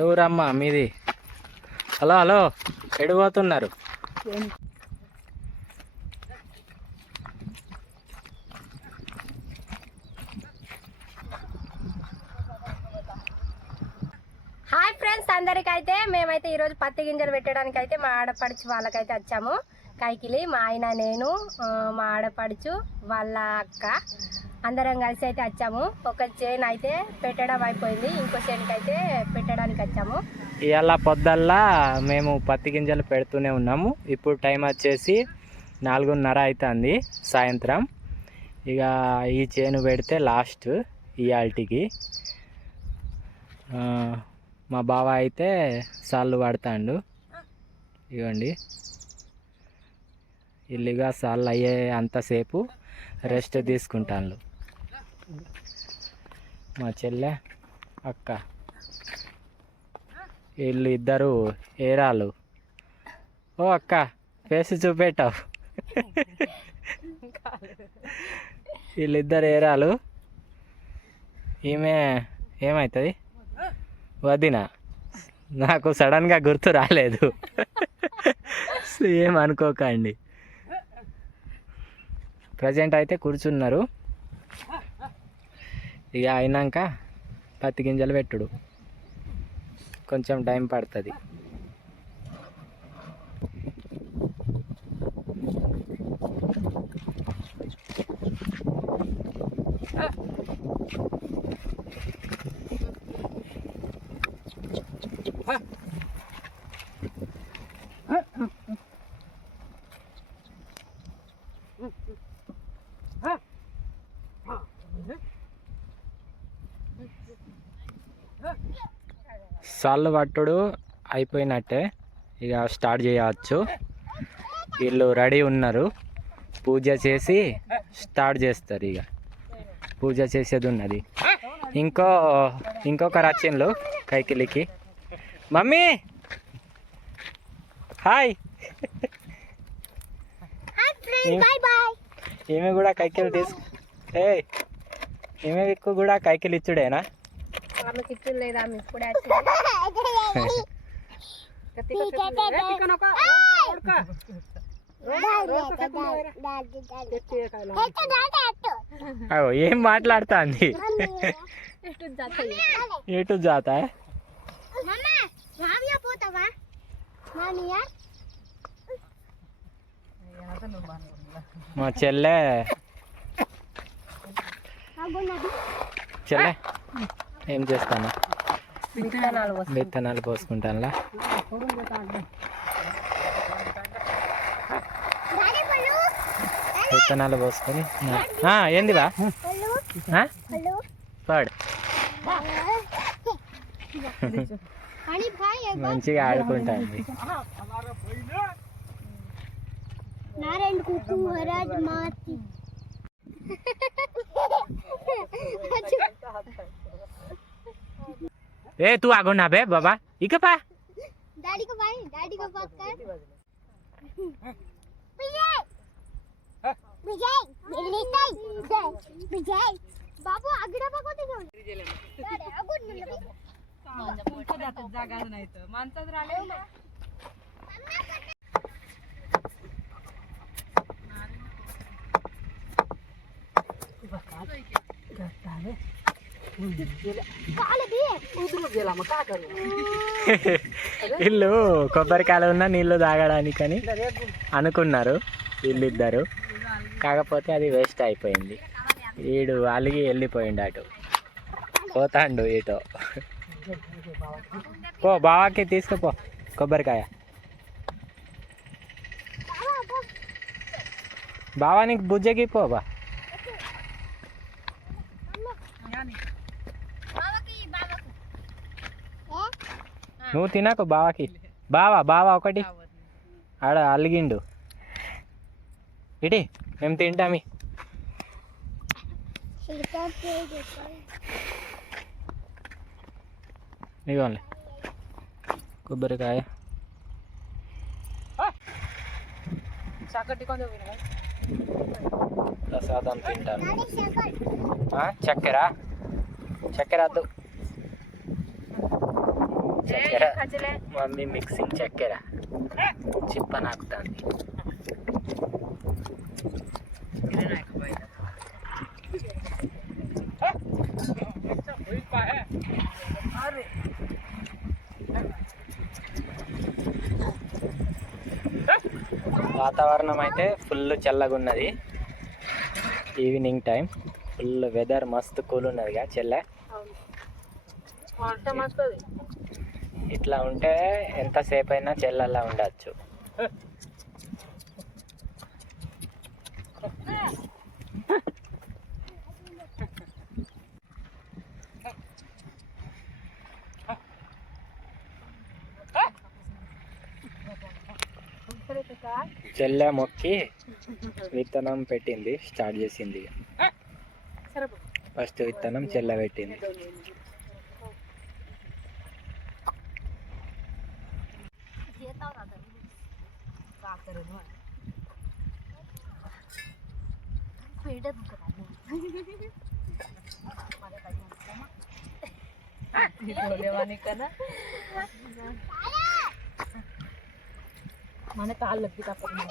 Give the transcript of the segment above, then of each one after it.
ఎవరమ్మా మీది? Hello hello, ఎడిపోతున్నారు? హాయ్ ఫ్రెండ్స్, అందరికైతే మేమైతే ఈరోజు పత్తి గింజలు పెట్టడానికి అయితే మా ఆడపడుచు వాళ్ళకైతే వచ్చాము. కైకిలి, మా ఆయన, నేను, మా ఆడపడుచు వాళ్ళ అక్క అందరం కలిసి అయితే వచ్చాము. ఒక చేను అయితే పెట్టడం అయిపోయింది, ఇంకో చేనుకి అయితే పెట్టడానికి వచ్చాము. ఇవాళ పొద్దుల్లా మేము పత్తి గింజలు పెడుతూనే ఉన్నాము. ఇప్పుడు టైం వచ్చేసి 4:30 అవుతుంది సాయంత్రం. ఇక ఈ చేను పెడితే లాస్ట్ ఇవాళకి. మా బావ అయితే సాళ్ళు పడతాడు. ఇవ్వండి, ఇల్లుగా సాళ్ళు అయ్యే అంతసేపు రెస్ట్ తీసుకుంటాను. మా చెల్లె అక్క వీళ్ళు ఇద్దరు ఏరాలు. ఓ అక్క, ఫేస్ చూపెట్టావు. వీళ్ళిద్దరు ఏరాలు. ఈమె ఏమవుతుంది వదిన, నాకు సడన్గా గుర్తు రాలేదు. ఏమనుకోకండి. ప్రజెంట్ అయితే కూర్చున్నారు. ఇక అయినాక పత్తి గింజలు పెట్టుడు కొంచెం టైం పడుతుంది. సాళ్ళు పట్టుడు అయిపోయినట్టే, ఇక స్టార్ట్ చేయవచ్చు. వీళ్ళు రెడీ ఉన్నారు, పూజ చేసి స్టార్ట్ చేస్తారు. ఇక పూజ చేసేది ఉన్నది. ఇంకొకరు వచ్చిండ్రు కైకిలికి. Mummy hi. ఈమె కూడా కైకిలు ఈమె కూడా కైకిలు ఇచ్చుడేనా? ఏం మాట్లాడుతా అంది? ఎటు జాతా? మా చెల్లె ఏం చేస్తాను? విత్తనాలు పోసుకుంటానులా. విత్తనాలు పోసుకొని ఏందివా పాడు. మంచిగా ఆడుకుంటాను. ए तू आगो ना बे बाबा, इके पा डैडी को बात कर। विजय बाबू आगडा बघतो घेऊन डॅडी आगो निलबी मोठा जातात जागा नाही तर माणसाच राहिले ना. వీళ్ళు కొబ్బరికాయలు ఉన్న నీళ్ళు తాగడానికని అనుకున్నారు వీళ్ళిద్దరు. కాకపోతే అది వేస్ట్ అయిపోయింది. వీడు అలిగి వెళ్ళిపోయిండు, అటు పోతాండు ఇటో. పో బావాకి తీసుకుపో కొబ్బరికాయ. బావా నీకు బుజ్జకి పోబా. నువ్వు తినకు బావాకి. బావా ఒకటి ఆడ అలిగిండు. ఇటీ మేము తింటామి. ఇవ్వండి కొబ్బరికాయ. ప్రసాదం తింటాను. చక్కెర వద్దు. చక్కెర మమ్మీ మిక్సింగ్ చక్కెర చిప్ప నాకుతుంది. వాతావరణం అయితే ఫుల్ చల్లగా ఉన్నది. ఈవినింగ్ టైం ఫుల్ వెదర్ మస్తు కూల్ ఉన్నదిగా చెల్లె. ఇట్లా ఉంటే ఎంతసేపు అయినా చెల్లెల్లా ఉండచ్చు. చెల్లె మొక్కి విత్తనం పెట్టింది, స్టార్ట్ చేసింది. ఫస్ట్ విత్తనం చెల్లె పెట్టింది. మన కాళ్ళకి తప్పకుండా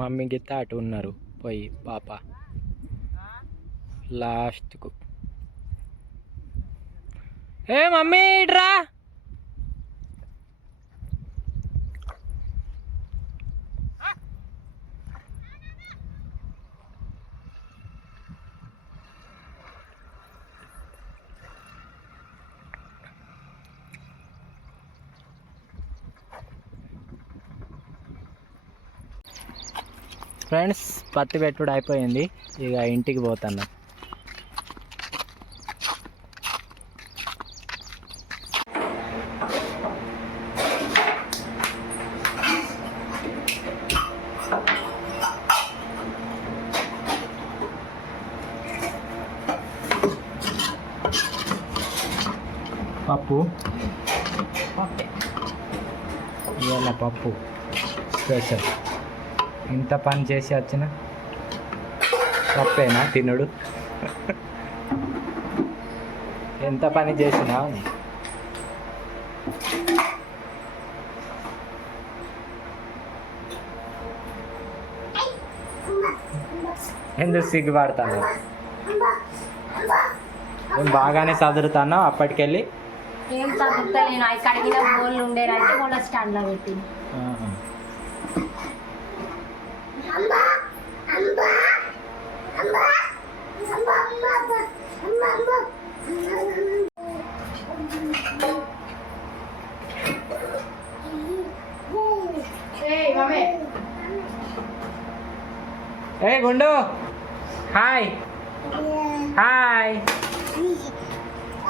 మమ్మీ గిత్త అటు ఉన్నారు పోయి పాప లాస్ట్కు. ఏ మమ్మీ ఇట్రా. ఫ్రెండ్స్ పత్తి పెట్టుడు అయిపోయింది, ఇక ఇంటికి పోతున్నా. పప్పు ఇవాళ పప్పు స్పెషల్. ఇంత పని చేసి వచ్చిన పప్పేనా తినుడు? ఎంత పని చేసినా ఎందుకు సిగ్గుపడతాను? నేను బాగానే చదువుతాను. అప్పటికెళ్ళి ఏం చదువుతా నేను అవి కడిగిన బోళ్ళు ఉండేనంటే బోళ్ళ స్టాండ్లో పెట్టి ఏ గుండు హాయ్ హాయ్.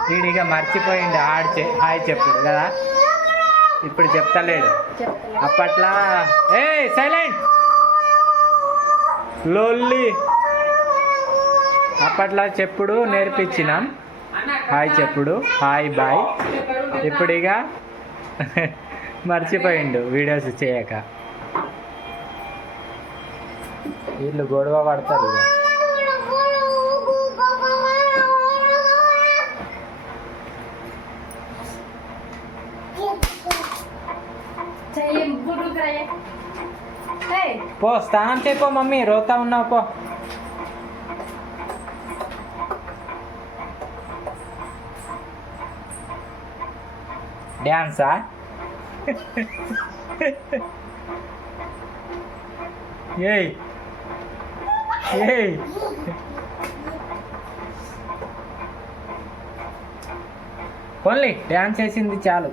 వీడిగా మర్చిపోయిండు హాయ్ చెప్పుడు కదా, ఇప్పుడు చెప్తలేడు. అప్పట్లో ఏ సైలెంట్ లోల్లి అప్పట్లో చెప్పుడు నేర్పించినాం, హాయ్ చెప్పుడు, హాయ్ బాయ్. ఇప్పుడు ఇక మర్చిపోయిండు వీడియోస్ చేయక. వీళ్ళు గొడవ పడతారు ఇక. పో స్నానం చేయపో మమ్మీ, రోతా ఉన్నావు పో. డ్యాన్సా? ఏయ్ ఏయ్ పోన్లీ డ్యాన్స్ చేసింది చాలు.